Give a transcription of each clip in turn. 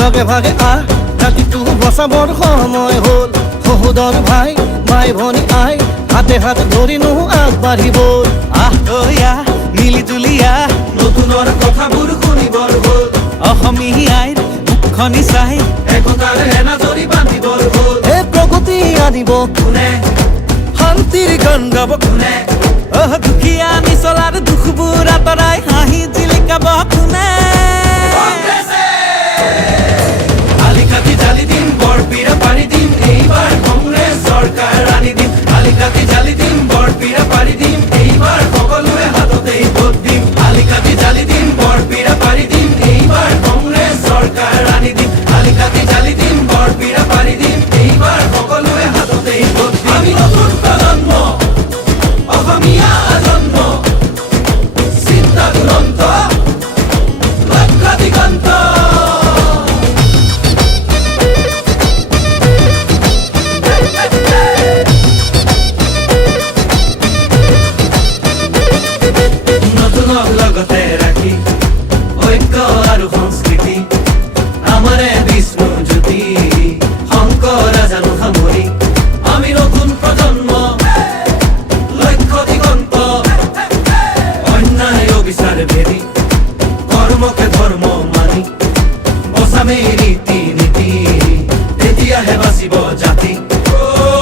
লগে ভাগে জাতিটো বচাবৰ সময় হ'ল সহোদৰ ভাই মাই ভনী আই হাতে হাত ধৰিনো আগবাঢ়িব মিলি জুলি নতুনৰ কথাবোৰ শুনিবৰ হ'ল অসমীয়াৰ মুখনি চাই একতাৰ এনাজৰি বান্ধিবৰ হ'ল প্ৰগতি আনিব কোনে শান্তিৰ গান গাব কোনে দুখীয়া নিচলাৰ দুখবোৰ আঁতৰাই হাঁহি জিলিকাব কোনে আলিকাটি জালি দিম বৰপীৰা পাৰি দিম এইবাৰ কংগ্ৰেছ চৰকাৰ আনি দিম আলিকাটি জালি দিম বৰপীৰা পাৰি দিম এইবাৰ সকলোৱে হাততেই ভোট দিম আলিকাটি জালি দিম বৰপীৰা পাৰি দিম এইবাৰ কংগ্ৰেছ চৰকাৰ আনি দিম আলিকাটি জালি দিম বৰপীৰা পাৰি দিম এইবাৰ সকলোৱে হাততেই ভোট দিম আমি নতুন প্ৰজন্ম অসমীয়া জন্ম চিন্তা দুৰন্ত লক্ষ্য দিগন্ত লগতে ৰাখি ঐক্য আৰু সংস্কৃতি আমাৰে বিষ্ণু জ্যোতি শংকৰ জানো সামৰি আমি নতুন প্ৰজন্ম লক্ষ্য দিগন্ত অন্যায় বিচাৰ ভেদি কৰ্মকে ধৰ্ম মানি বচামে ৰীতি নীতি তেতিয়াহে বাচিব জাতি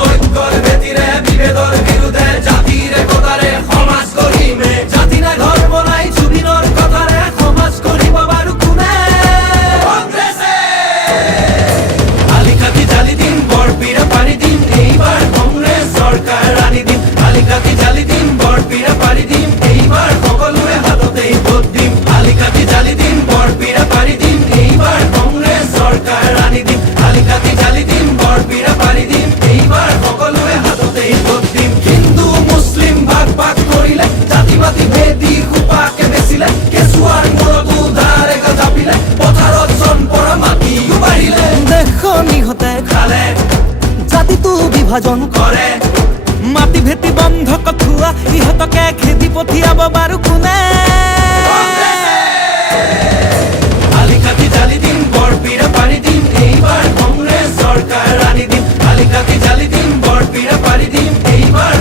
ঐক্যৰ ভেটিৰে বিভেদৰ বিৰুদ্ধে জাতিৰ একতাৰে সমাজ গঢ়িমে জাতি নাই ধৰ্ম নাই জুবিনৰ কথাৰে সমাজ গঢ়িব বাৰু কোনে কংগ্ৰেছে আলিকাটি জালি দিম বৰপীৰা পাৰি দিম এইবাৰ কংগ্ৰেছ চৰকাৰ আনি দিম আলিকাটি জালি দিম বৰপীৰা পাৰি দিম এইবাৰ সকলোৱে হাততেই ভোট দিম আলিকাটি জালি দিম বৰপীৰা পাৰি দিম এইবাৰ কংগ্ৰেছ চৰকাৰ আনি দিম আলিকাটি জালি দিম বৰপীৰা পাৰি দিম এইবাৰ সকলোৱে হাততেই ভোট দিম হিন্দু মুছলিম ভাগ ভাগ কৰিলে জাতি পাতি ভেদি খোপাকে বেচিলে কেঁচুৱাৰ মূৰতো ধাৰে জাপিলে পথাৰত চনপৰা মাটিও বাঢ়িলে দেশৰ নিহতে খালে জাতিটো বিভাজন কৰে মাটি ভেটি বন্ধ কঠুৱা ইহঁতকে খেদি পঠিয়াব বাৰু কোনে আলিকাটি জালি দিম বৰপীৰা পাৰি দিম এইবাৰ কংগ্ৰেছ চৰকাৰ আনি দিম আলিকাটি জালি দিম বৰপীৰা পাৰি দিম এইবাৰ